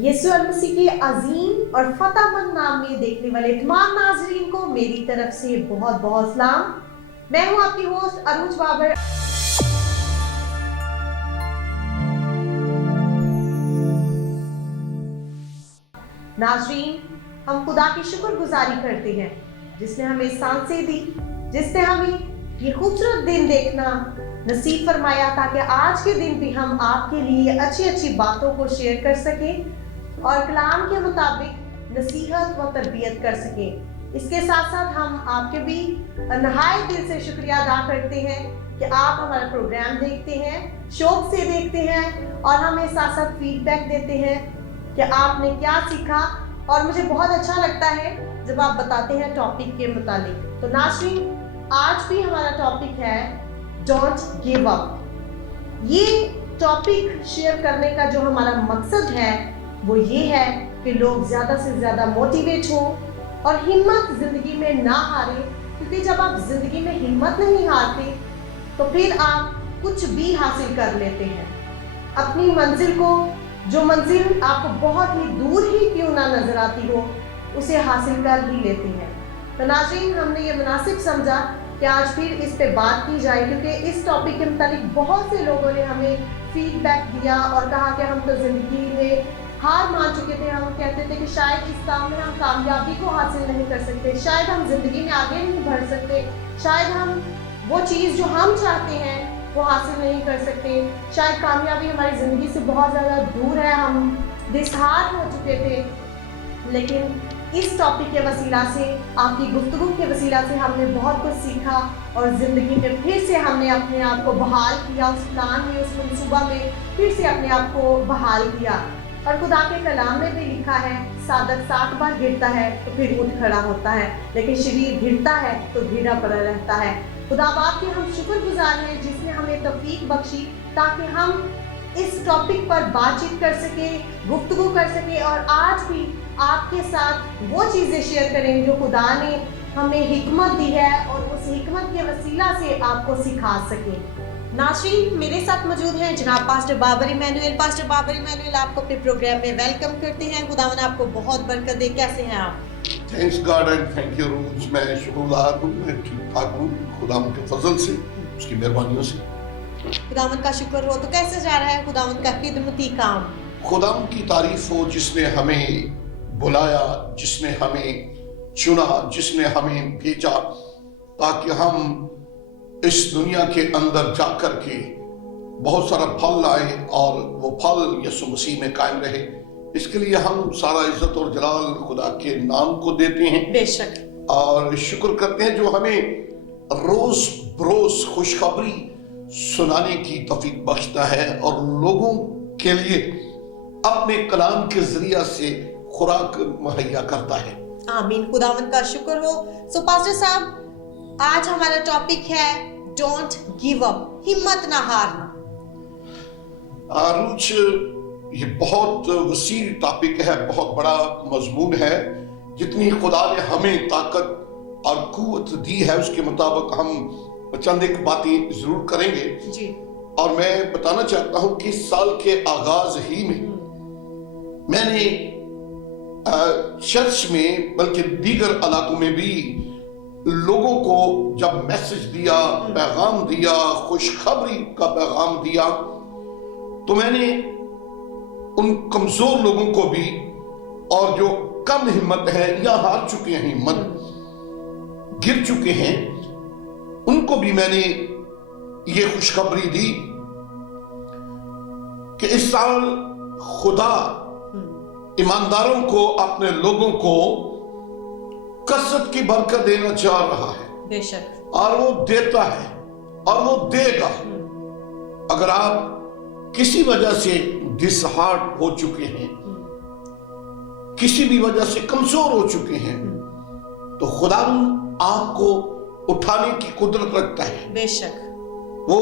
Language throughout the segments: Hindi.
यीशु मसीह के अजीम और फतेहमंद नाम में देखने वाले तमाम नाजरीन को मेरी तरफ से बहुत बहुत सलाम। मैं हूं आपकी होस्ट अरूज बाबर। नाजरीन, हम खुदा की शुक्रगुजारी करते हैं जिसने हमें सांसें दी, जिसने हमें ये खूबसूरत दिन देखना नसीब फरमाया ताकि आज के दिन भी हम आपके लिए अच्छी अच्छी बातों को शेयर कर सकें और कलाम के मुताबिक नसीहत व तरबियत कर सकें। इसके साथ साथ हम आपके भी नहायत दिल से शुक्रिया अदा करते हैं कि आप हमारा प्रोग्राम देखते हैं, शौक से देखते हैं और हमें साथ साथ फीडबैक देते हैं कि आपने क्या सीखा। और मुझे बहुत अच्छा लगता है जब आप बताते हैं टॉपिक के मुतालिक। तो नाज़रीन, आज भी हमारा टॉपिक है डोंट गिव अप। ये टॉपिक शेयर करने का जो हमारा मकसद है वो ये है कि लोग ज़्यादा से ज़्यादा मोटिवेट हो और हिम्मत ज़िंदगी में ना हारें, क्योंकि जब आप ज़िंदगी में हिम्मत नहीं हारते तो फिर आप कुछ भी हासिल कर लेते हैं। अपनी मंजिल को, जो मंजिल आपको बहुत ही दूर ही क्यों ना नजर आती हो, उसे हासिल कर ही लेते हैं। तो नाज़रीन, हमने ये मुनासिब समझा कि आज फिर इस पे बात की जाए, क्योंकि इस टॉपिक के मुताबिक बहुत से लोगों ने हमें फीडबैक दिया और कहा कि हम तो ज़िंदगी में हार मान चुके थे। हम कहते थे कि शायद इस काम में हम कामयाबी को हासिल नहीं कर सकते, शायद हम ज़िंदगी में आगे नहीं बढ़ सकते, शायद हम वो चीज़ जो हम चाहते हैं वो हासिल नहीं कर सकते, शायद कामयाबी हमारी ज़िंदगी से बहुत ज़्यादा दूर है, हम डिसहार्ट हो चुके थे। लेकिन इस टॉपिक के वसीला से, आपकी गुफ्तगू के वसीला से हमने बहुत कुछ सीखा और ज़िंदगी में फिर से हमने अपने आप को बहाल किया, उस प्लान में, उस मनसूबा में फिर से अपने आप को बहाल किया। और खुदा के कलाम में भी लिखा है, सादक 7 बार गिरता है तो फिर उठ खड़ा होता है, लेकिन शरीर गिरता है तो गिरा पड़ा रहता है। खुदा बाप के हम शुक्रगुजार हैं जिसने हमें तौफीक बख्शी ताकि हम इस टॉपिक पर बातचीत कर सके, गुफ्तगू कर सके और आज भी आपके साथ वो चीज़ें शेयर करें जो खुदा ने हमें हिकमत दी है और उस हिकमत के वसीला से आपको सिखा सके। नाज़रीन, मेरे साथ मौजूद हैं जनाब pastor Babar Emmanuel. Pastor Babar Emmanuel, आपको अपने प्रोग्राम में वेलकम करते हैं। खुदावन आपको बहुत बरकत दे। कैसे हैं आप? Thanks God and thank you रूज। मैं शुक्रगुजार हूँ, मैं ठीक ठाक हूँ खुदावन के फजल से, उसकी मेहरबानियों से। खुदावन का शुक्र हो। तो कैसे जा रहा है खुदावन का खिदमती काम? खुदावन की तारीफ हो जिसने हमें बुलाया, जिसने हमें चुना, जिसने हमें भेजा ताकि हम इस दुनिया के अंदर जाकर के बहुत सारा फल लाए और वो फल यीशु मसीह में कायम रहे। इसके लिए हम सारा इज्जत और जलाल खुदा के नाम को देते हैं, बेशक, और शुक्र करते हैं जो हमें रोज बरोज खुशखबरी सुनाने की तौफीक बख्शता है और लोगों के लिए अपने कलाम के जरिया से खुराक मुहैया करता है। आमीन, खुदावन का शुक्र हो। सो पास्टर साहब, आज हमारा टॉपिक है डोंट गिव अप, हिम्मत ना हारना। आरूच, ये बहुत वसी टॉपिक है, बहुत बड़ा मजमून है। जितनी खुदा ने हमें ताकत और कुव्वत दी है उसके मुताबिक हम चंद एक बातें जरूर करेंगे जी। और मैं बताना चाहता हूं कि साल के आगाज ही में मैंने चर्च में बल्कि दीगर इलाकों में भी लोगों को जब मैसेज दिया, पैगाम दिया, खुशखबरी का पैगाम दिया, तो मैंने उन कमजोर लोगों को भी और जो कम हिम्मत है या हार चुके हैं, हिम्मत गिर चुके हैं, उनको भी मैंने ये खुशखबरी दी कि इस साल खुदा ईमानदारों को, अपने लोगों को कसरत की बरकत देना चाह रहा है। बेशक, और वो देता है और वो देगा। अगर आप किसी वजह से डिसहार्ट हो चुके हैं, किसी भी वजह से कमजोर हो चुके हैं, तो खुदा आपको उठाने की कुदरत रखता है। बेशक, वो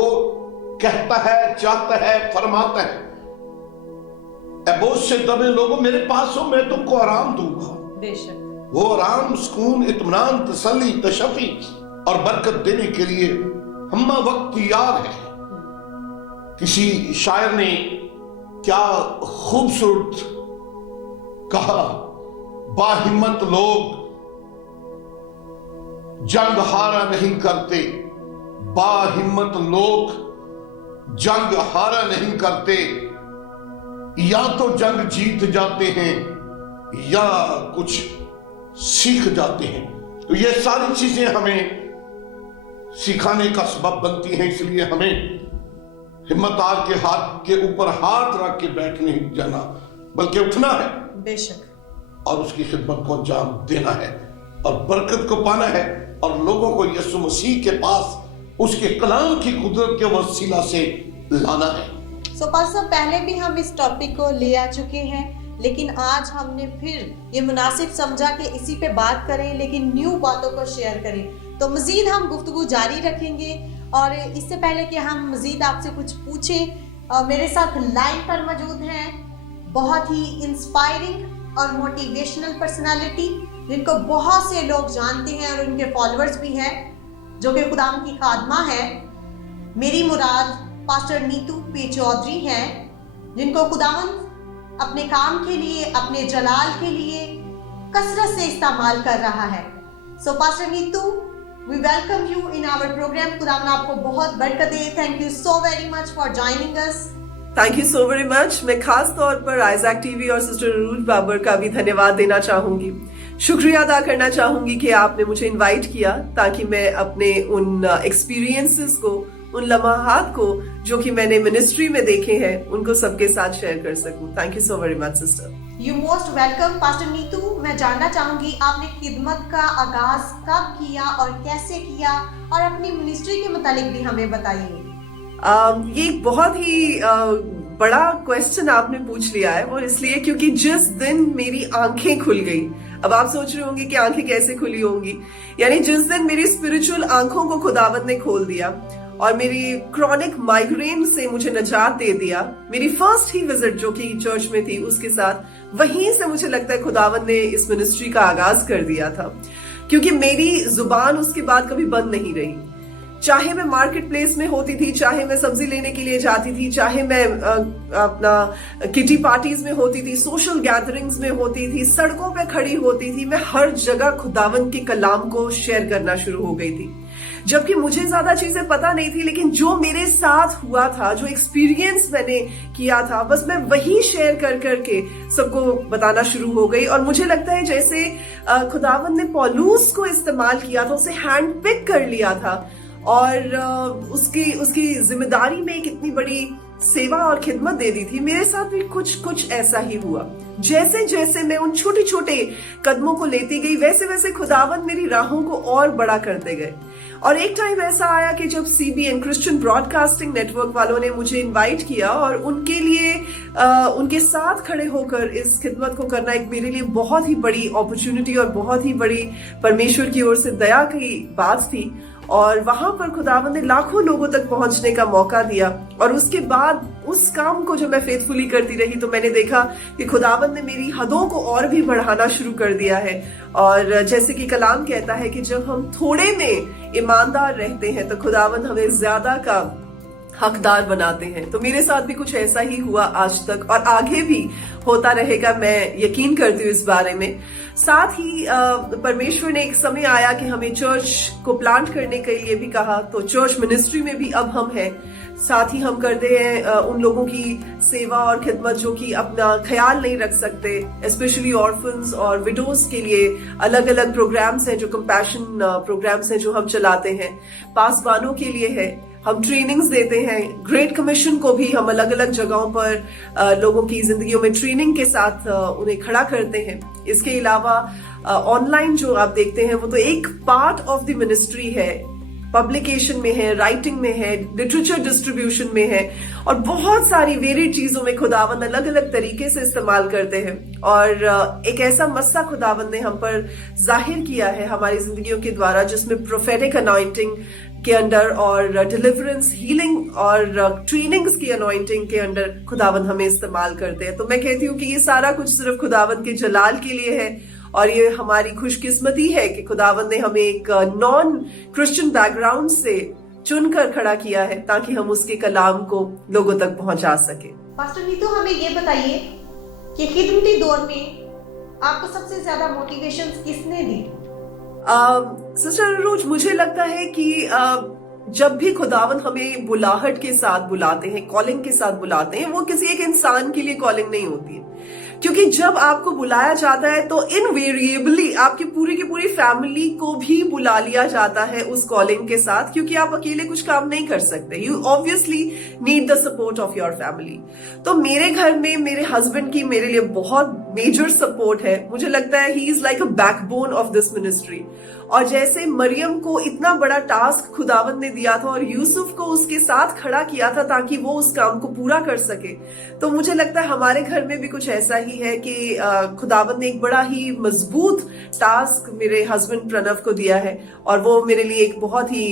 कहता है, चाहता है, फरमाता है, बोझ से दबे लोगों मेरे पास हो, मैं तुमको आराम दूंगा। बेशक, वो आराम, सुकून, इत्मीनान, तसल्ली, तशफी और बरकत देने के लिए हम वक्त तैयार है। किसी शायर ने क्या खूबसूरत कहा, बाहिम्मत लोग जंग हारा नहीं करते, बाहिम्मत लोग जंग हारा नहीं करते, या तो जंग जीत जाते हैं या कुछ सीख जाते हैं। तो ये सारी चीजें हमें सिखाने का सबब बनती हैं, इसलिए हमें हिम्मतदार के हाथ के ऊपर हाथ रख के बैठ नहीं जाना, बल्कि उठना है बेशक और उसकी खिदमत को अंजाम देना है और बरकत को पाना है और लोगों को यीशु मसीह के पास उसके कलाम की कुदरत के वसीला से लाना है। सो पास्टर, पहले भी हम इस टॉपिक को ले आ चुके हैं, लेकिन आज हमने फिर ये मुनासिब समझा कि इसी पे बात करें, लेकिन न्यू बातों को शेयर करें। तो मजीद हम गुफ्तगू जारी रखेंगे और इससे पहले कि हम मजीद आपसे कुछ पूछें, मेरे साथ लाइन पर मौजूद हैं बहुत ही इंस्पायरिंग और मोटिवेशनल पर्सनालिटी, जिनको बहुत से लोग जानते हैं और उनके फॉलोअर्स भी हैं, जो कि खुदाम की खादमा है। मेरी मुराद पास्टर नीतू पी चौधरी हैं, जिनको खुदावंद अपने काम के लिए, अपने जलाल के लिए कसरत से इस्तेमाल कर रहा है। So pastor Neetu, we welcome you in our programme. खुदावंद आपको बहुत बरकत दे। Thank you so very much for joining us. Thank you so very much. मैं खास तौर पर आइजैक टीवी और सिस्टर रूथ बाबर का भी धन्यवाद देना चाहूंगी, शुक्रिया अदा करना चाहूंगी कि आपने मुझे इनवाइट किया ताकि मैं अपने उन एक्सपीरियंसेस को, उन लम्हात को जो कि मैंने मिनिस्ट्री में देखे हैं, उनको सबके साथ शेयर कर सकूं। Thank you so very much sister. You most welcome. Pastor Neetu, मैं जानना चाहूंगी आपने खिदमत का आगाज कब किया और कैसे किया, और अपनी मिनिस्ट्री के मुतालिक भी हमें बताइए। ये बहुत ही बड़ा क्वेश्चन आपने पूछ लिया है, वो इसलिए क्योंकि जिस दिन मेरी आंखें खुल गई, अब आप सोच रहे होंगे कि आंखें कैसे खुली होंगी, यानी जिस दिन मेरी स्पिरिचुअल आंखों को खुदावंद ने खोल दिया और मेरी क्रॉनिक माइग्रेन से मुझे निजात दे दिया, मेरी फर्स्ट ही विजिट जो कि चर्च में थी उसके साथ, वहीं से मुझे लगता है खुदावंद ने इस मिनिस्ट्री का आगाज कर दिया था, क्योंकि मेरी जुबान उसके बाद कभी बंद नहीं रही। चाहे मैं मार्केट प्लेस में होती थी, चाहे मैं सब्जी लेने के लिए जाती थी, चाहे मैं अपना किटी पार्टीज में होती थी, सोशल गैदरिंग्स में होती थी, सड़कों पे खड़ी होती थी, मैं हर जगह खुदावंद के कलाम को शेयर करना शुरू हो गई थी। जबकि मुझे ज्यादा चीजें पता नहीं थी, लेकिन जो मेरे साथ हुआ था, जो एक्सपीरियंस मैंने किया था, बस मैं वही शेयर कर करके सबको बताना शुरू हो गई। और मुझे लगता है जैसे खुदावंद ने पौलुस को इस्तेमाल किया था, उसे हैंड पिक कर लिया था और उसकी जिम्मेदारी में एक इतनी बड़ी सेवा और खिदमत दे दी थी, मेरे साथ भी कुछ ऐसा ही हुआ। जैसे जैसे मैं उन छोटे छोटे कदमों को लेती गई, वैसे वैसे खुदावंद मेरी राहों को और बड़ा करते गए। और एक टाइम ऐसा आया कि जब CBN क्रिश्चियन ब्रॉडकास्टिंग नेटवर्क वालों ने मुझे इनवाइट किया और उनके लिए उनके साथ खड़े होकर इस खिदमत को करना एक मेरे लिए बहुत ही बड़ी अपॉर्चुनिटी और बहुत ही बड़ी परमेश्वर की ओर से दया की बात थी। और वहां पर खुदावंद ने लाखों लोगों तक पहुंचने का मौका दिया। और उसके बाद उस काम को जो मैं फेथफुली करती रही, तो मैंने देखा कि खुदावंद ने मेरी हदों को और भी बढ़ाना शुरू कर दिया है। और जैसे कि कलाम कहता है कि जब हम थोड़े में ईमानदार रहते हैं तो खुदावंद हमें ज्यादा का हकदार बनाते हैं। तो मेरे साथ भी कुछ ऐसा ही हुआ आज तक और आगे भी होता रहेगा, मैं यकीन करती हूँ इस बारे में। साथ ही परमेश्वर ने एक समय आया कि हमें चर्च को प्लांट करने के लिए भी कहा, तो चर्च मिनिस्ट्री में भी अब हम हैं। साथ ही हम करते हैं उन लोगों की सेवा और खिदमत जो कि अपना ख्याल नहीं रख सकते, स्पेशली ऑर्फन्स और विडोज के लिए अलग अलग प्रोग्राम्स हैं, जो कंपैशन प्रोग्राम्स हैं जो हम चलाते हैं। पासवानों के लिए है, हम ट्रेनिंग्स देते हैं। ग्रेट कमीशन को भी हम अलग अलग जगहों पर लोगों की जिंदगियों में ट्रेनिंग के साथ उन्हें खड़ा करते हैं। इसके अलावा ऑनलाइन जो आप देखते हैं वो तो एक पार्ट ऑफ द मिनिस्ट्री है, पब्लिकेशन में है, राइटिंग में है, लिटरेचर डिस्ट्रीब्यूशन में है और बहुत सारी वेरिड चीजों में खुदावंद अलग अलग तरीके से इस्तेमाल करते हैं। और एक ऐसा मस्सा खुदावंद ने हम पर जाहिर किया है हमारी जिंदगियों के द्वारा, जिसमें प्रोफेटिक अनॉइंटिंग के अंडर और डिलीवरेंस, हीलिंग और ट्रेनिंग्स की अनॉइंटिंग के अंडर खुदावंद हमें इस्तेमाल करते हैं। तो मैं कहती हूँ कि ये सारा कुछ सिर्फ खुदावंद के जलाल के लिए है और ये हमारी खुशकिस्मती है कि खुदावंद ने हमें एक नॉन क्रिश्चियन बैकग्राउंड से चुनकर खड़ा किया है ताकि हम उसके कलाम को लोगों तक पहुंचा सके। पास्टर नीतू, हमें ये बताइए कि खिदमती दौर में आपको सबसे ज्यादा मोटिवेशन किसने दी? सिस्टर अनुरोज, मुझे लगता है कि जब भी खुदावन हमें बुलाहट के साथ बुलाते हैं, कॉलिंग के साथ बुलाते हैं, वो किसी एक इंसान के लिए कॉलिंग नहीं होती है। क्योंकि जब आपको बुलाया जाता है तो इनवेरिएबली आपकी पूरी की पूरी फैमिली को भी बुला लिया जाता है उस कॉलिंग के साथ, क्योंकि आप अकेले कुछ काम नहीं कर सकते। You obviously need the support of your family. तो मेरे घर में मेरे हस्बैंड की मेरे लिए बहुत मेजर सपोर्ट है। मुझे लगता है he is like a backbone of this ministry. और जैसे मरियम को इतना बड़ा टास्क खुदावंद ने दिया था और यूसुफ को उसके साथ खड़ा किया था ताकि वो उस काम को पूरा कर सके, तो मुझे लगता है हमारे घर में भी कुछ ऐसा ही है कि खुदावंद ने एक बड़ा ही मजबूत टास्क मेरे हस्बैंड प्रणव को दिया है और वो मेरे लिए एक बहुत ही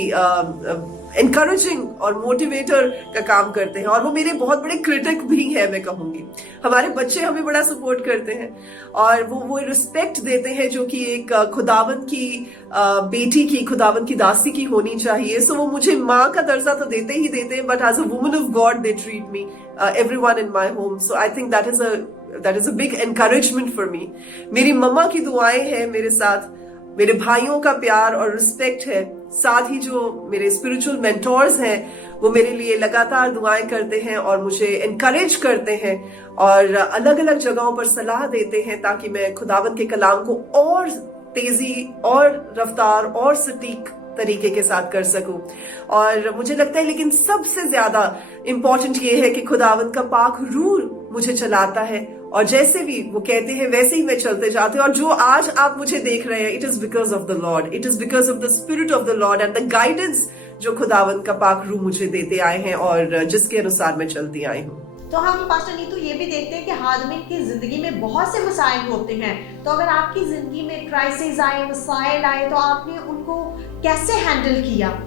एनकरेजिंग और मोटिवेटर का काम करते हैं। और वो मेरे बहुत बड़े क्रिटिक भी है, मैं कहूंगी। हमारे बच्चे हमें बड़ा सपोर्ट करते हैं और वो रिस्पेक्ट देते हैं जो कि एक खुदावंद की बेटी की, खुदावंद की दासी की होनी चाहिए। सो वो मुझे माँ का दर्जा तो देते ही देते हैं, but as a woman of God they treat me, everyone in my home. So I think that is a big encouragement for me. मेरी मम्मा की दुआएं हैं मेरे साथ, मेरे भाइयों का प्यार और रिस्पेक्ट है, साथ ही जो मेरे स्पिरिचुअल मेंटोर्स हैं वो मेरे लिए लगातार दुआएं करते हैं और मुझे एनकरेज करते हैं और अलग अलग जगहों पर सलाह देते हैं ताकि मैं खुदावंद के कलाम को और तेजी और रफ्तार और सटीक तरीके के साथ कर सकूं। और मुझे लगता है लेकिन सबसे ज्यादा इंपॉर्टेंट ये है कि खुदावंद का पाक रूह मुझे चलाता है और जैसे भी वो कहते हैं वैसे ही मैं चलते जाते हैं। और जो आज आप मुझे देख रहे हैं, it is because of the Lord, it is because of the spirit of the Lord and the guidance जो खुदावंद का पाक रूह मुझे देते आए हैं और जिसके अनुसार मैं चलती आई हूँ। तो हम पास्टर नीतू ये भी देखते हैं कि आदमी की जिंदगी में बहुत से मसाइल होते हैं, तो अगर आपकी जिंदगी में क्राइसिस आए, मसाइल आए, तो आपने उनको कैसे हैंडल किया?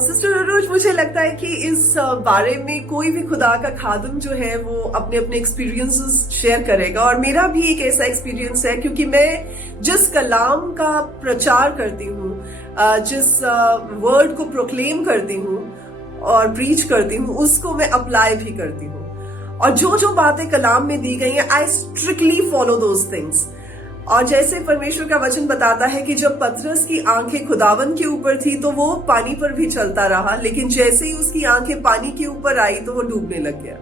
सिस्टर अनुज, मुझे लगता है कि इस बारे में कोई भी खुदा का खादम जो है वो अपने अपने एक्सपीरियंसेस शेयर करेगा और मेरा भी एक ऐसा एक्सपीरियंस है, क्योंकि मैं जिस कलाम का प्रचार करती हूँ, जिस वर्ड को प्रोक्लेम करती हूँ और प्रीच करती हूँ, उसको मैं अप्लाई भी करती हूँ। और जो जो बातें कलाम में दी गई हैं, आई स्ट्रिक्टली फॉलो दोज थिंग्स। और जैसे परमेश्वर का वचन बताता है कि जब पतरस की आंखें खुदावन के ऊपर थी तो वो पानी पर भी चलता रहा, लेकिन जैसे ही उसकी आंखें पानी के ऊपर आई तो वो डूबने लग गया।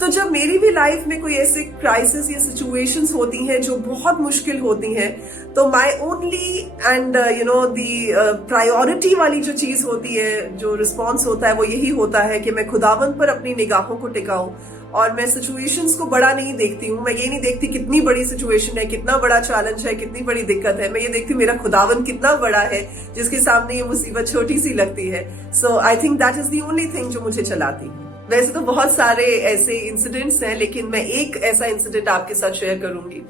तो जब मेरी भी लाइफ में कोई ऐसे क्राइसिस या सिचुएशंस होती हैं जो बहुत मुश्किल होती हैं, तो my only and the priority वाली जो चीज होती है, जो रिस्पॉन्स होता है, वो यही होता है कि मैं खुदावन पर अपनी निगाहों को टिकाऊं और मैं सिचुएशंस को बड़ा नहीं देखती हूँ। मैं ये नहीं देखती कितनी बड़ी सिचुएशन है, कितना बड़ा चैलेंज है, कितनी बड़ी दिक्कत है। मैं ये देखती हूँ मेरा खुदावन कितना बड़ा है जिसके सामने ये मुसीबत छोटी सी लगती है। So I think that is the only thing जो मुझे चलाती है। वैसे तो बहुत सारे ऐसे इंसिडेंट्स हैं, लेकिन मैं एक ऐसा इंसिडेंट आपके साथ शेयर करूंगी।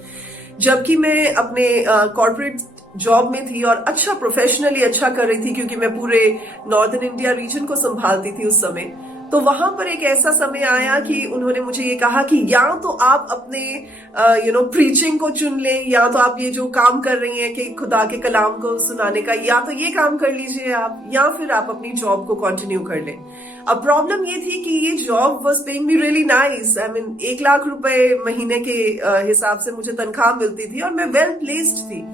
जबकि मैं अपने कॉर्पोरेट जॉब में थी और अच्छा प्रोफेशनली अच्छा कर रही थी, क्योंकि मैं पूरे नॉर्दर्न इंडिया रीजन को संभालती थी उस समय, तो वहां पर एक ऐसा समय आया कि उन्होंने मुझे ये कहा कि या तो आप अपने प्रीचिंग को चुन लें, या तो आप ये जो काम कर रही हैं कि खुदा के कलाम को सुनाने का, या तो ये काम कर लीजिए आप, या फिर आप अपनी जॉब को कंटिन्यू कर लें। अब प्रॉब्लम ये थी कि ये job was paying me really nice. I mean 1 lakh रुपए महीने के हिसाब से मुझे तनख्वाह मिलती थी और मैं वेल प्लेस्ड थी।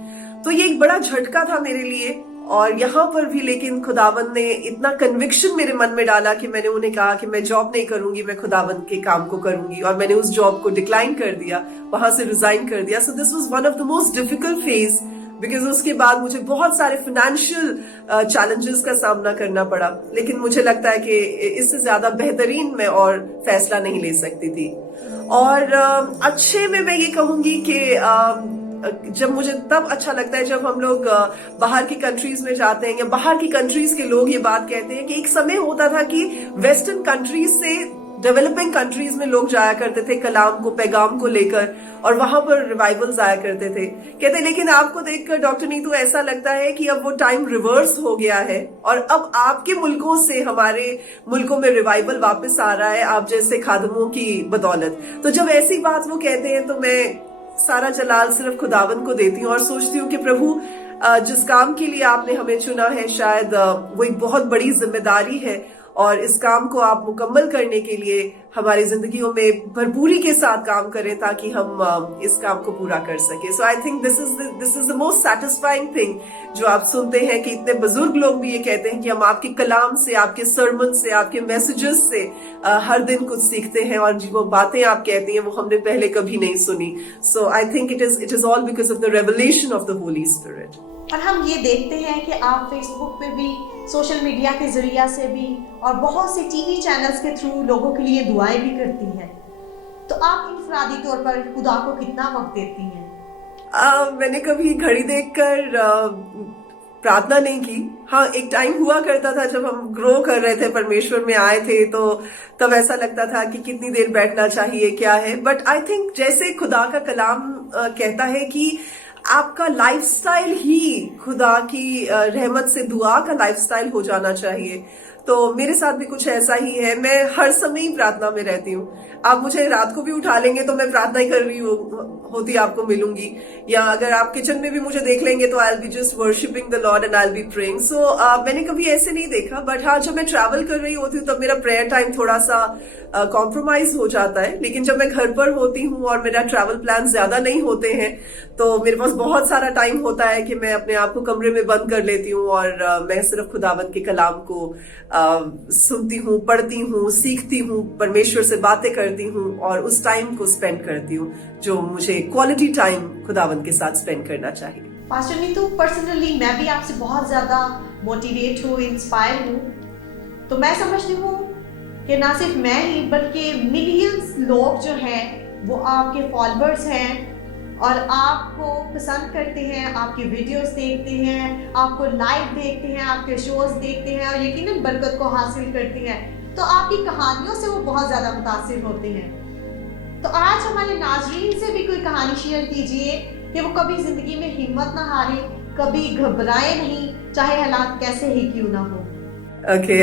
तो ये एक बड़ा झटका था मेरे लिए। और यहाँ पर भी लेकिन खुदावंद ने इतना कन्विक्शन मेरे मन में डाला कि मैंने उन्हें कहा कि मैं जॉब नहीं करूंगी, मैं खुदावंद के काम को करूंगी, और मैंने उस जॉब को डिक्लाइन कर दिया, वहां से रिजाइन कर दिया। So this was one of the most difficult phase, because उसके बाद मुझे बहुत सारे फाइनेंशियल चैलेंजेस का सामना करना पड़ा, लेकिन मुझे लगता है कि इससे ज्यादा बेहतरीन मैं और फैसला नहीं ले सकती थी। और अच्छे में मैं ये कहूंगी कि जब मुझे तब अच्छा लगता है जब हम लोग बाहर की कंट्रीज में जाते हैं, या बाहर की कंट्रीज के लोग ये बात कहते हैं कि एक समय होता था कि वेस्टर्न कंट्रीज से डेवलपिंग कंट्रीज में लोग जाया करते थे कलाम को, पैगाम को लेकर, और वहां पर रिवाइवल्स आया करते थे। कहते लेकिन आपको देखकर डॉक्टर नीतू ऐसा लगता है कि अब वो टाइम रिवर्स हो गया है और अब आपके मुल्कों से हमारे मुल्कों में रिवाइवल वापस आ रहा है, आप जैसे खादमों की बदौलत। तो जब ऐसी बात वो कहते हैं तो मैं सारा जलाल सिर्फ खुदावन को देती हूँ और सोचती हूँ कि प्रभु, जिस काम के लिए आपने हमें चुना है, शायद वो एक बहुत बड़ी जिम्मेदारी है और इस काम को आप मुकम्मल करने के लिए हमारी जिंदगियों में भरपूरी के साथ काम करें ताकि हम इस काम को पूरा कर सके। So I think this is the most satisfying thing जो आप सुनते हैं कि इतने बुजुर्ग लोग भी ये कहते हैं कि हम आपके कलाम से, आपके सरमन से, आपके मैसेजेस से हर दिन कुछ सीखते हैं और जो बातें आप कहती हैं वो हमने पहले कभी नहीं सुनी। So I think it is all because of the revelation of the Holy Spirit. और हम ये देखते हैं कि आप फेसबुक पे भी, सोशल मीडिया के जरिया से भी और बहुत से टीवी चैनल्स के थ्रू लोगों के लिए दुआएं भी करती हैं। तो आप इनफरादी तौर पर खुदा को कितना वक्त देती हैं? मैंने कभी घड़ी देखकर प्रार्थना नहीं की। हाँ, एक टाइम हुआ करता था जब हम ग्रो कर रहे थे, परमेश्वर में आए थे, तो तब ऐसा लगता था कि कितनी देर बैठना चाहिए, क्या है। बट आई थिंक जैसे खुदा का कलाम कहता है कि आपका लाइफस्टाइल ही खुदा की रहमत से दुआ का लाइफस्टाइल हो जाना चाहिए। तो मेरे साथ भी कुछ ऐसा ही है। मैं हर समय ही प्रार्थना में रहती हूँ। आप मुझे रात को भी उठा लेंगे तो मैं प्रार्थना ही कर रही होती आपको मिलूंगी, या अगर आप किचन में भी मुझे देख लेंगे तो I will be just worshipping the Lord and I will be praying. So मैंने कभी ऐसे नहीं देखा। बट हाँ, जब मैं ट्रैवल कर रही होती हूँ तब मेरा प्रेयर टाइम थोड़ा सा कॉम्प्रोमाइज हो जाता है। लेकिन जब मैं घर पर होती हूँ और मेरा ट्रैवल प्लान ज्यादा नहीं होते हैं तो मेरे पास बहुत सारा टाइम होता है कि मैं अपने आप को कमरे में बंद कर लेती हूँ और मैं सिर्फ खुदावंद के कलाम को सुनती हूँ, पढ़ती हूँ, सीखती हूँ, परमेश्वर से बातें करती हूँ और उस टाइम को स्पेंड करती हूँ जो मुझे क्वालिटी टाइम खुदावंद के साथ स्पेंड करना चाहिए। पास्टर नीतू, पर्सनली मैं भी आपसे बहुत ज्यादा मोटिवेट हूँ, इंस्पायर हूँ। तो मैं समझती हूँ कि ना सिर्फ मैं ही बल्कि मिलियंस लोग जो हैं वो आपके फॉलोअर्स हैं और आपको पसंद करते हैं, आपकी वीडियोस देखते हैं, आपको लाइव देखते हैं, आपके शोज देखते हैं और यकीनन बरकत को हासिल करते हैं। तो आपकी कहानियों से वो बहुत ज़्यादा मुतासिर होते हैं। तो आज हमारे नाजरीन से भी कोई कहानी शेयर कीजिए कि वो कभी ज़िंदगी में हिम्मत ना हारे, कभी घबराए नहीं, चाहे हालात कैसे ही क्यों ना हो। ओके,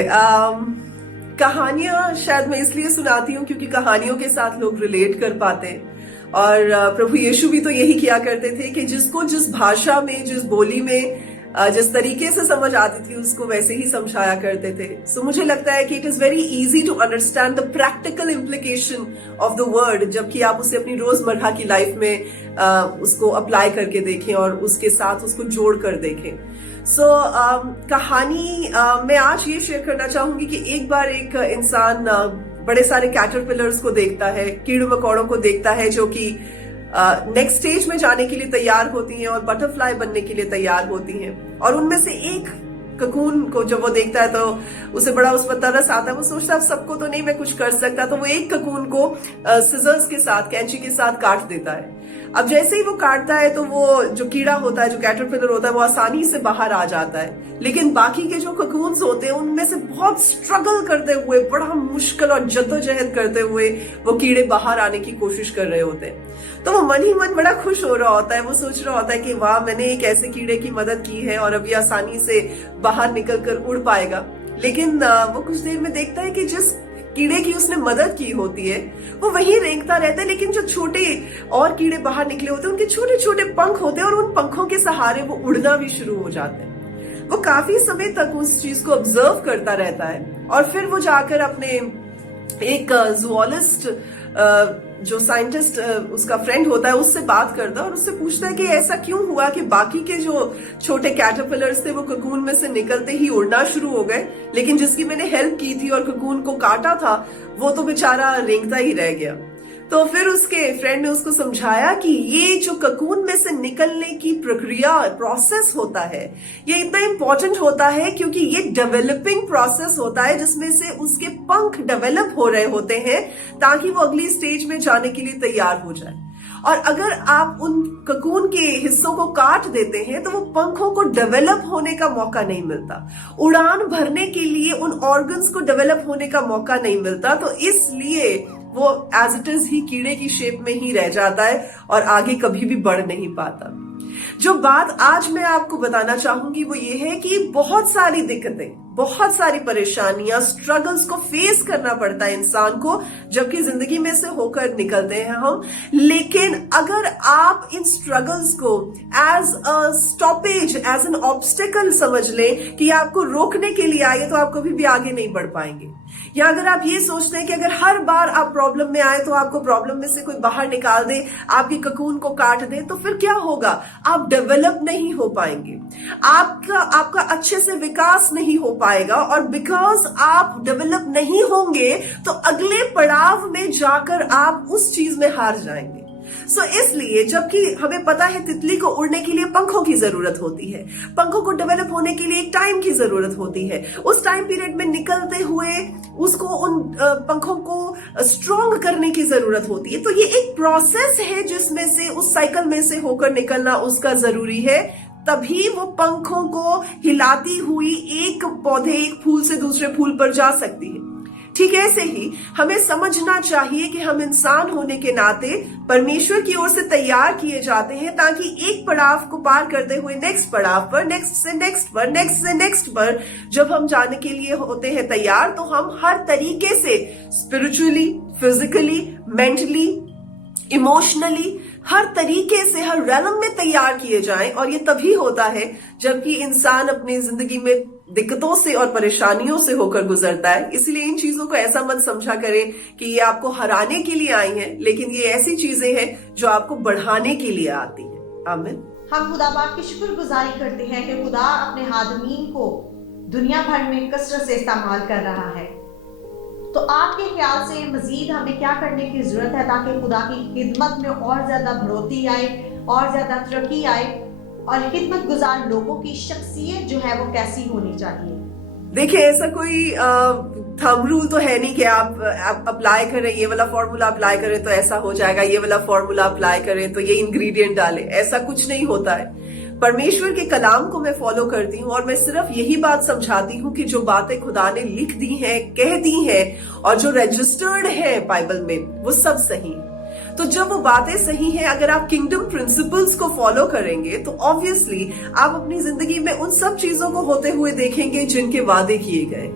कहानियां शायद मैं इसलिए सुनाती हूँ क्योंकि कहानियों के साथ लोग रिलेट कर पाते हैं। और प्रभु यीशु भी तो यही किया करते थे कि जिसको जिस भाषा में, जिस बोली में, जिस तरीके से समझ आती थी उसको वैसे ही समझाया करते थे। सो मुझे लगता है कि it is very easy to understand the practical implication of the word, जबकि आप उसे अपनी रोजमर्रा की लाइफ में उसको अप्लाई करके देखें और उसके साथ उसको जोड़ कर देखें। सो कहानी मैं आज ये शेयर करना चाहूंगी कि एक बार एक इंसान बड़े सारे कैटरपिलर्स को देखता है, कीड़े मकोड़ों को देखता है जो कि नेक्स्ट स्टेज में जाने के लिए तैयार होती हैं और बटरफ्लाई बनने के लिए तैयार होती हैं। और उनमें से एक ककून को जब वो देखता है तो उसे बड़ा उस पर तरस आता है। वो सोचता है सबको तो नहीं मैं कुछ कर सकता, तो वो एक ककून को सिजर्स के साथ, कैंची के साथ काट देता है। अब जैसे ही वो काटता है तो वो जो कीड़ा होता है, जो कैटरपिलर होता है, वो आसानी से बाहर आ जाता है। लेकिन बाकी के जो ककून्स होते हैं उनमें से बहुत स्ट्रगल करते हुए, बड़ा मुश्किल और जद्दोजहद करते हुए वो कीड़े बाहर आने की कोशिश कर रहे होते हैं। तो वो मन ही मन बड़ा खुश हो रहा होता है। वो सोच रहा होता है कि वाह, मैंने एक ऐसे कीड़े की मदद की है और अभी आसानी से बाहर निकल कर उड़ पाएगा। लेकिन वो कुछ देर में देखता है कि जिस कीड़े की उसने मदद की होती है वो वहीं रेंगता रहता है, लेकिन जो छोटे और कीड़े बाहर निकले होते हैं उनके छोटे छोटे पंख होते हैं और उन पंखों के सहारे वो उड़ना भी शुरू हो जाते हैं। वो काफी समय तक उस चीज को ऑब्जर्व करता रहता है और फिर वो जाकर अपने एक जूलॉजिस्ट, जो साइंटिस्ट उसका फ्रेंड होता है, उससे बात करता है और उससे पूछता है कि ऐसा क्यों हुआ कि बाकी के जो छोटे कैटरपिलर्स थे वो ककून में से निकलते ही उड़ना शुरू हो गए, लेकिन जिसकी मैंने हेल्प की थी और ककून को काटा था वो तो बेचारा रेंगता ही रह गया। तो फिर उसके फ्रेंड ने उसको समझाया कि ये जो ककून में से निकलने की प्रक्रिया, प्रोसेस होता है, ये इतना इंपॉर्टेंट होता है क्योंकि ये डेवलपिंग प्रोसेस होता है जिसमें से उसके पंख डेवलप हो रहे होते हैं ताकि वो अगली स्टेज में जाने के लिए तैयार हो जाए। और अगर आप उन ककून के हिस्सों को काट देते हैं तो वो पंखों को डेवलप होने का मौका नहीं मिलता, उड़ान भरने के लिए उन ऑर्गन्स को डेवलप होने का मौका नहीं मिलता। तो इसलिए वो एज इट इज ही कीड़े की शेप में ही रह जाता है और आगे कभी भी बढ़ नहीं पाता। जो बात आज मैं आपको बताना चाहूंगी वो ये है कि बहुत सारी दिक्कतें, बहुत सारी परेशानियां, स्ट्रगल्स को फेस करना पड़ता है इंसान को जबकि जिंदगी में से होकर निकलते हैं हम। लेकिन अगर आप इन स्ट्रगल्स को as a stoppage, as an obstacle समझ लें कि आपको रोकने के लिए आए, तो आप कभी भी आगे नहीं बढ़ पाएंगे। या अगर आप ये सोचते हैं कि अगर हर बार आप प्रॉब्लम में आए तो आपको प्रॉब्लम में से कोई बाहर निकाल दे, आपकी ककून को काट दे, तो फिर क्या होगा? आप डेवलप नहीं हो पाएंगे, आपका अच्छे से विकास नहीं हो पाएगा। और बिकॉज आप डेवलप नहीं होंगे तो अगले पड़ाव में जाकर आप उस चीज में हार जाएंगे। सो इसलिए जबकि हमें पता है तितली को उड़ने के लिए पंखों की जरूरत होती है, पंखों को डेवलप होने के लिए एक टाइम की जरूरत होती है, उस टाइम पीरियड में निकलते हुए उसको उन पंखों को स्ट्रॉन्ग करने की जरूरत होती है। तो ये एक प्रोसेस है जिसमें से, उस साइकिल में से होकर निकलना उसका जरूरी है, तभी वो पंखों को हिलाती हुई एक पौधे, एक फूल से दूसरे फूल पर जा सकती है। ठीक ऐसे ही हमें समझना चाहिए कि हम इंसान होने के नाते परमेश्वर की ओर से तैयार किए जाते हैं ताकि एक पड़ाव को पार करते हुए नेक्स्ट पड़ाव पर, नेक्स्ट से नेक्स्ट पर, नेक्स्ट से नेक्स्ट पर जब हम जाने के लिए होते हैं तैयार, तो हम हर तरीके से स्पिरिचुअली, फिजिकली, मेंटली, इमोशनली, हर तरीके से हर रेलम में तैयार किए जाएं। और ये तभी होता है जबकि इंसान अपनी जिंदगी में दिक्कतों से और परेशानियों से होकर गुजरता है। इसलिए इन चीजों को ऐसा मत समझा करें कि ये आपको हराने के लिए आई हैं, लेकिन ये ऐसी चीजें हैं जो आपको बढ़ाने के लिए आती हैं। आमीन। हम खुदाबाद की शुक्रगुजारी करते हैं कि खुदा अपने हादमीन को दुनिया भर में कसरत से इस्तेमाल कर रहा है। तो आपके ख्याल से मजीद हमें क्या करने की जरूरत है ताकि खुदा की खिदमत में और ज्यादा बढ़ोतरी आए, और ज्यादा तरक्की आए, और खिदमत गुजार लोगों की शख्सियत जो है वो कैसी होनी चाहिए? देखिए, ऐसा कोई थंब रूल तो है नहीं कि आप अप्लाई करें, ये वाला फॉर्मूला अप्लाई करें तो ऐसा हो जाएगा, ये वाला फॉर्मूला अप्लाई करें तो ये इंग्रेडिएंट डालें, ऐसा कुछ नहीं होता है। परमेश्वर के कलाम को मैं फॉलो करती हूँ और मैं सिर्फ यही बात समझाती हूँ कि जो बातें खुदा ने लिख दी हैं, कह दी हैं और जो रजिस्टर्ड है बाइबल में, वो सब सही है। तो जब वो बातें सही हैं, अगर आप किंगडम प्रिंसिपल्स को फॉलो करेंगे तो ऑब्वियसली आप अपनी जिंदगी में उन सब चीजों को होते हुए देखेंगे जिनके वादे किए गए।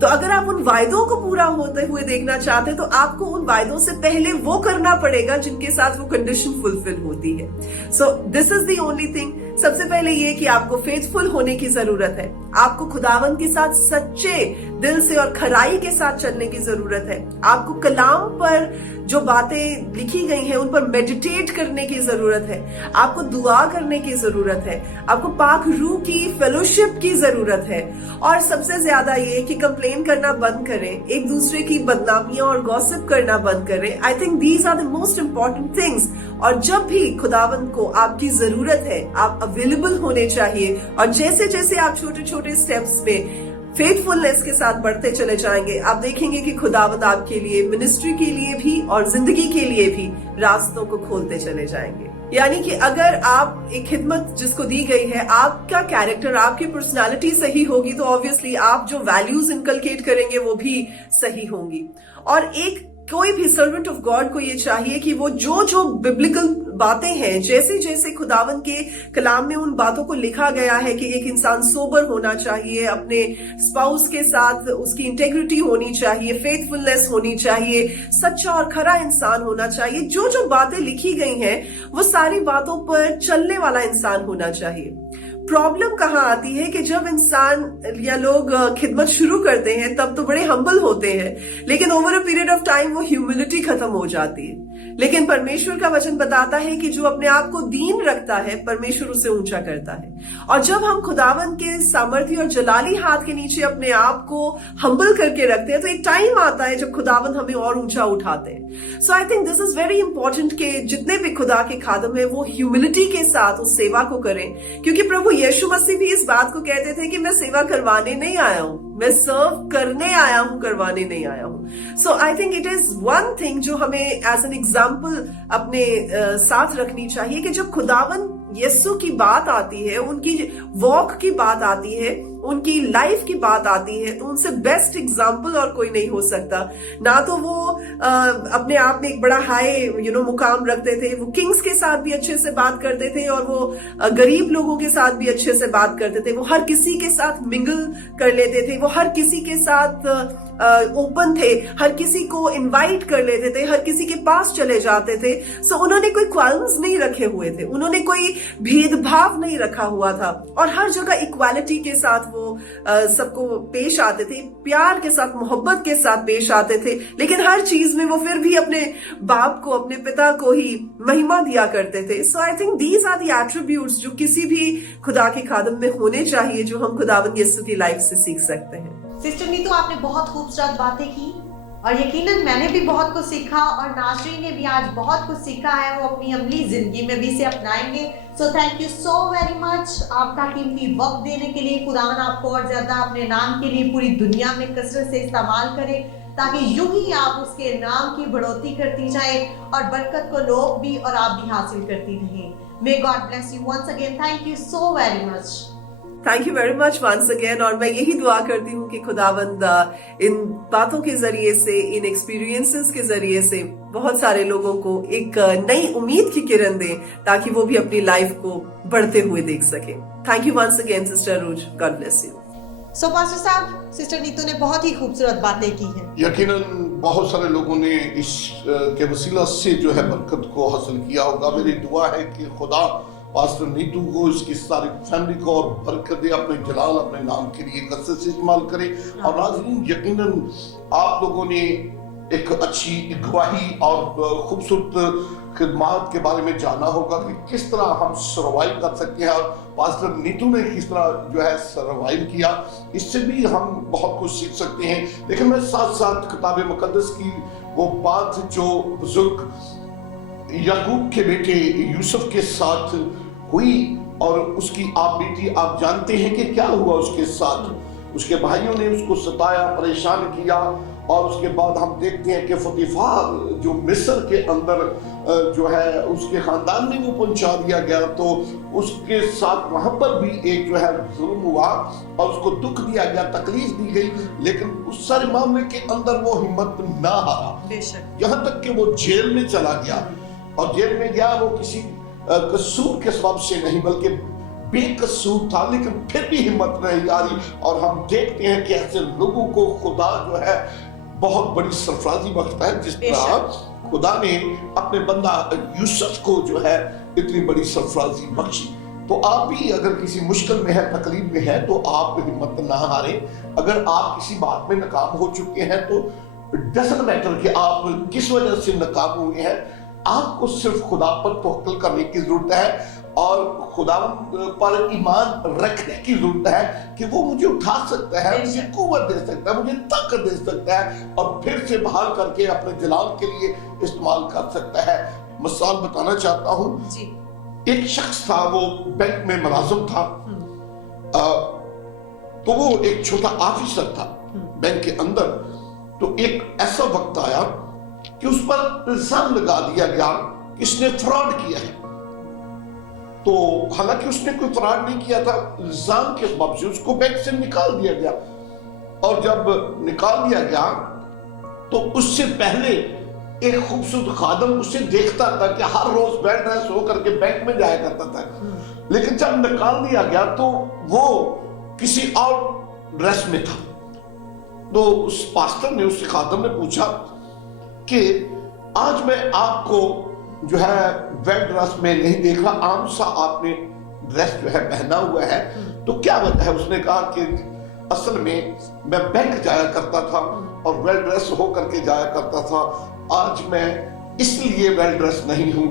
तो अगर आप उन वायदों को पूरा होते हुए देखना चाहते हैं तो आपको उन वायदों से पहले वो करना पड़ेगा जिनके साथ वो कंडीशन फुलफिल होती है। So this is the only thing. सबसे पहले ये कि आपको फेथफुल होने की जरूरत है, आपको खुदावंद के साथ सच्चे दिल से और खराई के साथ चलने की जरूरत है, आपको कलाम पर जो बातें लिखी गई हैं उन पर मेडिटेट करने की जरूरत है, आपको दुआ करने की जरूरत है, आपको पाक रूह की फेलोशिप की जरूरत है, और सबसे ज्यादा ये कि कंप्लेन करना बंद करें, एक दूसरे की बदनामियां और गॉसिप करना बंद करें। I think these are the most important things. और जब भी खुदावंद को आपकी जरूरत है, आप अवेलेबल होने चाहिए, और जैसे जैसे आप छोटे छोटे स्टेप्स में फेथफुलनेस के साथ बढ़ते चले जाएंगे, आप देखेंगे कि खुदावंद आपके लिए, मिनिस्ट्री के लिए भी और जिंदगी के लिए भी रास्तों को खोलते चले जाएंगे। यानी कि अगर आप एक खिदमत जिसको दी गई है, आपका कैरेक्टर, आपकी पर्सनालिटी सही होगी तो ऑब्वियसली आप जो वैल्यूज इनकलकेट करेंगे वो भी सही होंगी। और एक कोई भी सर्वेंट ऑफ गॉड को ये चाहिए कि वो जो जो बिब्लिकल बातें हैं, जैसे जैसे खुदावन के कलाम में उन बातों को लिखा गया है कि एक इंसान सोबर होना चाहिए, अपने स्पाउस के साथ उसकी इंटेग्रिटी होनी चाहिए, फेथफुलनेस होनी चाहिए, सच्चा और खरा इंसान होना चाहिए, जो जो बातें लिखी गई हैं वो सारी बातों पर चलने वाला इंसान होना चाहिए। प्रॉब्लम कहाँ आती है कि जब इंसान या लोग खिदमत शुरू करते हैं तब तो बड़े हम्बल होते हैं, लेकिन over a period of time वो ह्यूमिलिटी खत्म हो जाती है। लेकिन परमेश्वर का वचन बताता है कि जो अपने आप को दीन रखता है, परमेश्वर उसे ऊंचा करता है। और जब हम खुदावन के सामर्थ्य और जलाली हाथ के नीचे अपने आप को हम्बल करके रखते हैं तो एक टाइम आता है जब खुदावन हमें और ऊंचा उठाते हैं। So I think this is very important कि जितने भी खुदा के खादम है वो ह्यूमिलिटी के साथ उस सेवा को करें, क्योंकि प्रभु यीशु मसीह भी इस बात को कहते थे कि मैं सेवा करवाने नहीं आया हूं, मैं सर्व करने आया हूं, करवाने नहीं आया हूं। So I think it is one thing जो हमें एज एन एग्जाम्पल अपने साथ रखनी चाहिए कि जब खुदावन यीशु की बात आती है, उनकी वॉक की बात आती है, उनकी लाइफ की बात आती है तो उनसे बेस्ट एग्जाम्पल और कोई नहीं हो सकता। ना तो वो अपने आप में एक बड़ा हाई मुकाम रखते थे, वो किंग्स के साथ भी अच्छे से बात करते थे और वो गरीब लोगों के साथ भी अच्छे से बात करते थे, वो हर किसी के साथ मिंगल कर लेते थे, वो हर किसी के साथ ओपन थे, हर किसी को इनवाइट कर लेते थे, हर किसी के पास चले जाते थे। सो उन्होंने कोई क्वाल्म्स नहीं रखे हुए थे, उन्होंने कोई भेदभाव नहीं रखा हुआ था और हर जगह इक्वालिटी के साथ वो सबको पेश आते थे, प्यार के साथ, मोहब्बत के साथ पेश आते थे। लेकिन हर चीज में वो फिर भी अपने बाप को, अपने पिता को ही महिमा दिया करते थे। So I think these are the attributes जो किसी भी खुदा के खादम में होने चाहिए, जो हम खुदावंद यीशु की लाइफ से सीख सकते हैं। सिस्टर नीतू, आपने बहुत खूबसूरत बातें की और यकीनन मैंने भी बहुत कुछ सीखा और नाज़रीन ने भी आज बहुत कुछ सीखा है, वो अपनी अमली जिंदगी में भी इसे अपनाएंगे। सो thank you so very much आपका कीमती वक्त देने के लिए। खुदा आपको और ज्यादा अपने नाम के लिए पूरी दुनिया में कसरत से इस्तेमाल करे ताकि यूं ही आप उसके नाम की बढ़ोतरी करती जाए और बरकत को लोग भी और आप भी हासिल करती रहें। May God bless you once again. Thank you so very much. Thank you very much once again. और मैं यही दुआ करती हूँ कि खुदावंद इन बातों के जरिए से, इन एक्सपीरियंसेस के जरिए से बहुत सारे लोगों को एक नई उम्मीद की किरण दें ताकि वो भी अपनी लाइफ को बढ़ते हुए देख सके। Thank you once again sister रूज, God bless you. So pastor साहब, सिस्टर नीतू ने बहुत ही खूबसूरत बातें की हैं। यकीनन बहुत सारे लोगों ने इस के वसीला से जो है बरकत को हासिल किया होगा। मेरी दुआ है कि खुदा पास्टर नीतू को, इसकी सारी फैमिली को और बरकत दे, अपने जलाल, अपने नाम के लिए कसरत से इस्तेमाल करे। और नाज़रीन, यकीनन आप लोगों ने एक अच्छी गवाही और खूबसूरत खिदमात के बारे में जाना होगा कि किस तरह हम सर्वाइव कर सकते हैं और पास्टर नीतू ने किस तरह जो है सर्वाइव किया। इससे भी हम बहुत कुछ सीख सकते हैं। लेकिन मैं साथ साथ किताब मुकद्दस की वो बात जो बुजुर्ग याकूब के बेटे यूसुफ के साथ हुई और उसकी आप बेटी, आप जानते हैं कि क्या हुआ उसके साथ। उसके भाइयों ने उसको सताया, परेशान किया और उसके बाद हम देखते हैं कि फतीफार जो मिस्र के अंदर जो है उसके खानदान में वो पहुंचा दिया गया, तो उसके साथ वहां पर भी एक जो है जुल्म हुआ और उसको दुख दिया गया, तकलीफ दी गई। लेकिन उस सारे मामले के अंदर वो हिम्मत ना हारा, यहाँ तक कि वो जेल में चला गया। और जेल में गया वो किसी कसूर के सबब से नहीं बल्कि बेकसूर था, लेकिन फिर भी हिम्मत नहीं हारी। और हम देखते हैं कि ऐसे लोगों को खुदा जो है बहुत बड़ी सरफराजी बख्शता है, जिस तरह खुदा ने अपने बंदा यूसुफ को जो है इतनी बड़ी सरफराजी बख्शी। तो आप भी अगर किसी मुश्किल में है, तकलीफ में है, तो आप हिम्मत ना हारें। अगर आप किसी बात में नाकाम हो चुके हैं तो डजंट मैटर कि आप किस वजह से नाकाम हुए हैं, आपको सिर्फ खुदा पर तवक्कुल करने की जरूरत है और खुदा पर ईमान रखने की जरूरत है कि वो मुझे उठा सकता है, मुझे कुव्वत दे सकता है, मुझे ताकत दे सकता है और फिर से बहाल करके अपने जलाल के लिए इस्तेमाल कर सकता है। मिसाल बताना चाहता हूँ, एक शख्स था, वो बैंक में मुलाजिम था। तो वो एक छोटा ऑफिसर था बैंक के अंदर। तो एक ऐसा वक्त आया कि उस पर इल्जाम लगा दिया गया कि इसने फ्रॉड किया है। तो हालांकि उसने कोई फ्रॉड नहीं किया था, इल्जाम के सबब से उसको बैंक से निकाल दिया गया। और जब निकाल दिया गया तो उससे पहले एक खूबसूरत खादम उसे देखता था कि हर रोज बेड ड्रेस होकर के बैंक में जाया करता था। लेकिन जब निकाल दिया गया तो वो किसी और ड्रेस में था। तो उस पास्टर ने, उस खादम ने पूछा कि आज मैं आपको जो है वेल ड्रेस में नहीं देखा, आम सा आपने ड्रेस जो है पहना हुआ है, तो क्या वजह है? उसने कहा कि असल में मैं बैंक जाया करता था और वेल ड्रेस होकर के जाया करता था, आज मैं इसलिए वेल ड्रेस नहीं हूं,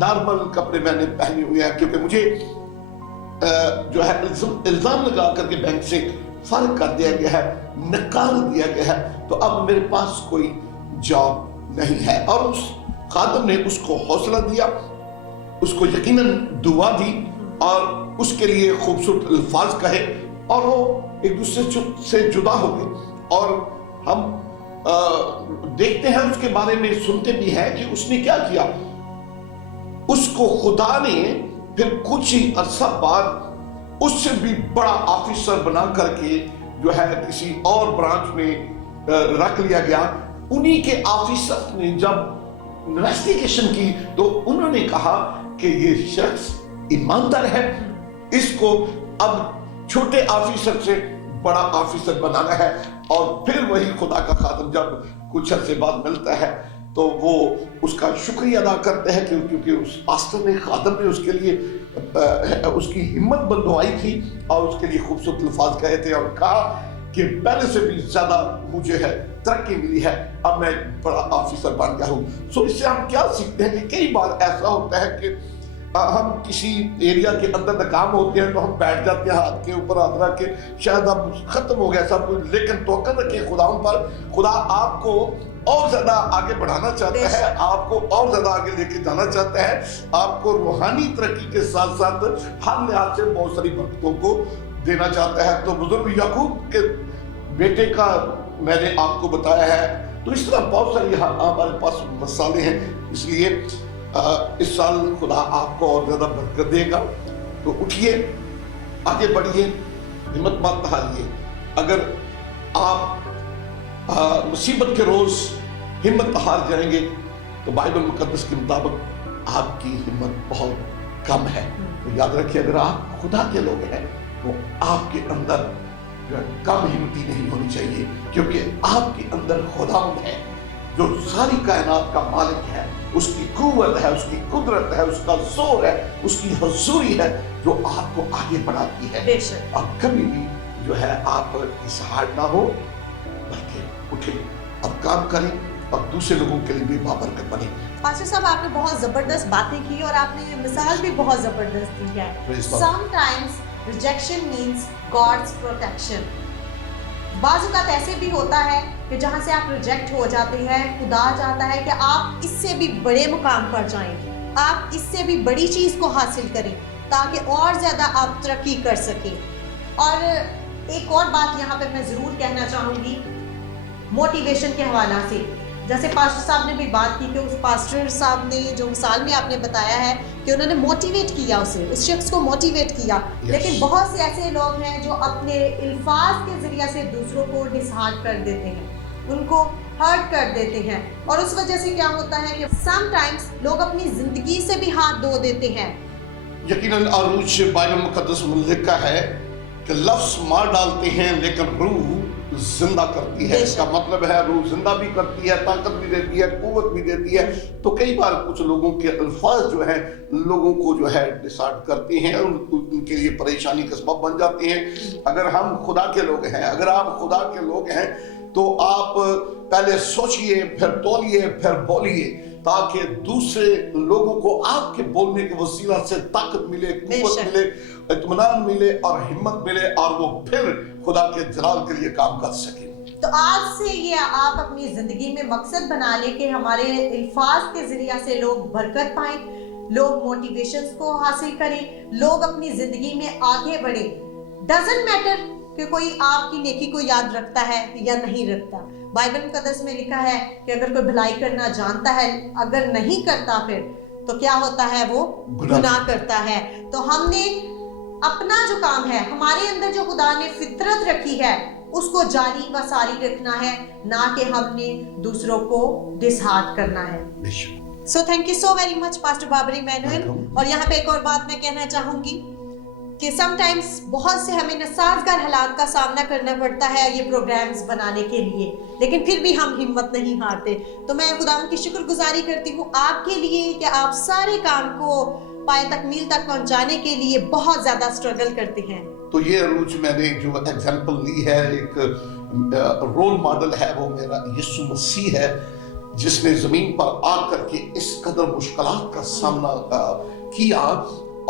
नॉर्मल कपड़े मैंने पहने हुए हैं क्योंकि मुझे जो है इल्जाम लगा करके बैंक से फर्क कर दिया गया है, निकाल दिया गया है, तो अब मेरे पास कोई जॉब नहीं है। और उस खादम ने उसको हौसला दिया, उसको यकीनन दुआ दी और उसके लिए खूबसूरत अल्फाज कहे और वो एक दूसरे से जुदा हो गए। और हम देखते हैं, उसके बारे में सुनते भी हैं कि उसने क्या किया। उसको खुदा ने फिर कुछ ही अरसा बाद उससे भी बड़ा ऑफिसर बना करके जो है किसी और ब्रांच में रख लिया गया। उन्हीं के ऑफिसर ने जब इन्वेस्टिगेशन की तो उन्होंने कहा कि ये शख्स ईमानदार है, इसको अब छोटे ऑफिसर से बड़ा ऑफिसर बनाना है। और फिर वही खुदा का खादम जब कुछ अर्से बाद मिलता है तो वो उसका शुक्रिया अदा करते हैं क्योंकि उस पास्टर ने, खादम ने उसके लिए उसकी हिम्मत बंधवाई थी और उसके लिए खूबसूरत अल्फाज कहे थे और कहा कि पहले से भी ज्यादा मुझे है तरक्की मिली है, अब मैं बड़ा ऑफिसर बन गया हूँ। सो इससे हम क्या सीखते हैं कि कई बार ऐसा होता है कि हम किसी एरिया के अंदर नाकाम होते हैं तो हम बैठ जाते हैं हाथ के ऊपर हाथ रख के, शायद अब खत्म हो गया सब कुछ, लेकिन तवक्कुल रखिए खुदा पर। खुदा आपको और ज्यादा आगे बढ़ाना चाहता है, आपको और ज्यादा आगे लेके जाना चाहता है, आपको रूहानी तरक्की के साथ साथ हर लिहाज से बहुत सारी बरकतों को देना चाहता है। तो बुजुर्ग याकूब के बेटे का मैंने आपको बताया है। तो इस तरह बहुत सारी हमारे पास मसाले हैं, इसलिए इस साल खुदा आपको और ज्यादा बरकत देगा। तो उठिए, आगे बढ़िए, हिम्मत मत हारिए। अगर आप मुसीबत के रोज हिम्मत हार जाएंगे तो बाइबल मुकद्दस के मुताबिक आपकी हिम्मत बहुत कम है। तो याद रखिए, अगर आप खुदा के लोग हैं तो आपके अंदर कम हिम्मती नहीं होनी चाहिए, क्योंकि आपके अंदर खुदावंद है जो सारी कायनात का मालिक है। उसकी कुव्वत है, उसकी कुदरत है, उसका जोर है, उसकी हुजूरी है जो आपको आगे बढ़ाती है। और कभी भी जो है आप इसहार ना हो, बल्कि उठे, अब काम करें और दूसरे लोगों के लिए भी बाबरकत बने। पास्टर साहब, आपने बहुत जबरदस्त बातें की और आपने मिसाल भी बहुत जबरदस्त दी है। Sometimes rejection means God's protection. बाज़-औक़ात ऐसे भी होता है कि जहाँ से आप रिजेक्ट हो जाते हैं, खुदा चाहता है कि आप इससे भी बड़े मुकाम पर जाएं, आप इससे भी बड़ी चीज़ को हासिल करें ताकि और ज़्यादा आप तरक्की कर सकें। और एक और बात यहाँ पे मैं ज़रूर कहना चाहूँगी मोटिवेशन के हवाला से। जैसे पास्टर साहब ने भी बात की कि उस पास्टर साहब ने जो मिसाल में आपने बताया है कि उन्होंने मोटिवेट किया उस शख्स को मोटिवेट किया। लेकिन बहुत से ऐसे लोग हैं जो अपने अल्फाज के जरिए से दूसरों को डिसहार्ट कर देते हैं, उनको हर्ट कर देते हैं, और उस वजह से क्या होता है कि समटाइम्स लोग अपनी जिंदगी से भी हाथ धो देते हैं। यकीनन आरूज बाइबल मुकद्दस में लिखा है कि लफ्ज मार डालते हैं लेकिन रूह जिंदा करती है। इसका मतलब है रूह जिंदा भी करती है, ताकत भी देती है, कुव्वत भी देती है। तो कई बार कुछ लोगों के अल्फाज जो है लोगों को जो है डिसार्ट करते हैं, उनके लिए परेशानी का सबब बन जाते हैं। अगर हम खुदा के लोग हैं, अगर आप खुदा के लोग हैं तो आप पहले सोचिए, फिर तौलिए, फिर बोलिए, ताकि दूसरे लोगों को आपके बोलने के वसीला से ताकत मिले, कुव्वत मिले, इत्मीनान मिले और हिम्मत मिले, और वो फिर खुदा के जलाल के लिए काम कर सके। तो आज से ये आप अपनी जिंदगी में मकसद बना ले कि हमारे अल्फाज के जरिए से लोग बरकत पाएं, लोग मोटिवेशंस को हासिल करें, लोग अपनी जिंदगी में आगे बढ़े। डजंट मैटर कि कोई आपकी नेकी को याद रखता है या नहीं रखता। बाइबल मुकद्दस में लिखा है कि अगर कोई भलाई करना जानता है, अगर नहीं करता फिर तो क्या होता है, वो गुनाह करता है। तो हमने अपना जो काम है, हमारे अंदर जो खुदा ने फितरत रखी है, उसको जारी व सारी रखना है, ना कि हमने दूसरों को डिसहार्ट करना है। So thank you so very much pastor Babar Emmanuel. और यहाँ पे एक और बात मैं कहना चाहूंगी कि समटाइम्स बहुत से हमें नासाज़गार हालात का सामना करना पड़ता है ये प्रोग्राम्स बनाने के लिए, लेकिन फिर भी हम हिम्मत नहीं हारते। तो मैं खुदा की शुक्रगुजारी करती हूँ आपके लिए कि आप सारे काम को पाए तकमील तक पहुँचाने के लिए बहुत ज़्यादा स्ट्रगल करते हैं। तो ये रोज मैंने जो एग्जाम्पल ली है, एक रोल मॉडल है, वो मेरा यीशु मसीह है, जिसने जमीन पर आकर के इस कदर मुश्किलात का सामना किया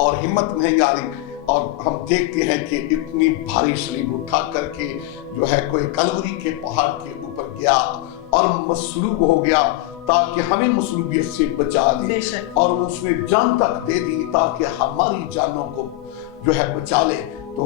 और हिम्मत नहीं हारी। और हम देखते हैं कि इतनी भारी सलीब उठा करके जो है कोई कलवरी के पहाड़ के ऊपर गया और मसलूब हो गया ताकि हमें मसलूबियत से बचा ले, और उसने जान तक दे दी ताकि हमारी जानों को जो है बचा ले। तो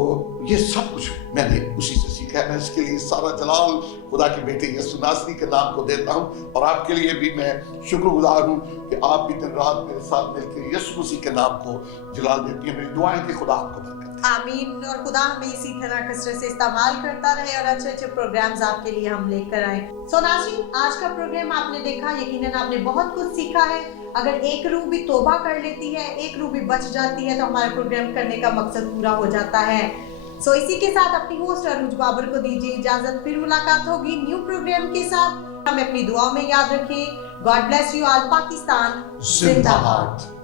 ये सब कुछ मैंने उसी से सीखा है। मैं इसके लिए सारा जलाल खुदा के बेटे यीशु नासरी के नाम को देता हूँ, और आपके लिए भी मैं शुक्रगुजार हूँ कि आप भी दिन रात मेरे साथ मिलकर यीशु मसीह के नाम को जलाल देती हैं। मेरी दुआ है कि खुदा आपको बरकत दे। आमीन। और खुदा हमें इसी तरह कसरत से इस्तेमाल करता रहे और अच्छे अच्छे प्रोग्राम्स आपके लिए हम लेकर आए। सो नाज़रीन, आज का प्रोग्राम आपने देखा, यकीनन आपने बहुत कुछ सीखा है। अगर एक रूह भी तौबा कर लेती है, एक रूह भी बच जाती है, तो हमारा प्रोग्राम करने का मकसद पूरा हो जाता है। सो इसी के साथ अपनी होस्ट अरूज बाबर को दीजिए इजाजत। फिर मुलाकात होगी न्यू प्रोग्राम के साथ। हमें अपनी दुआओं में याद रखें। God bless you all. Pakistan जिंदाबाद।